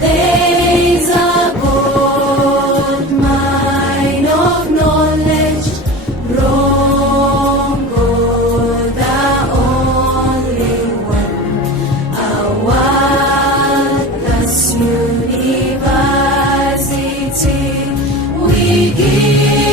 There's a gold mine of knowledge, Rongo, the only one, a wilderness university. We give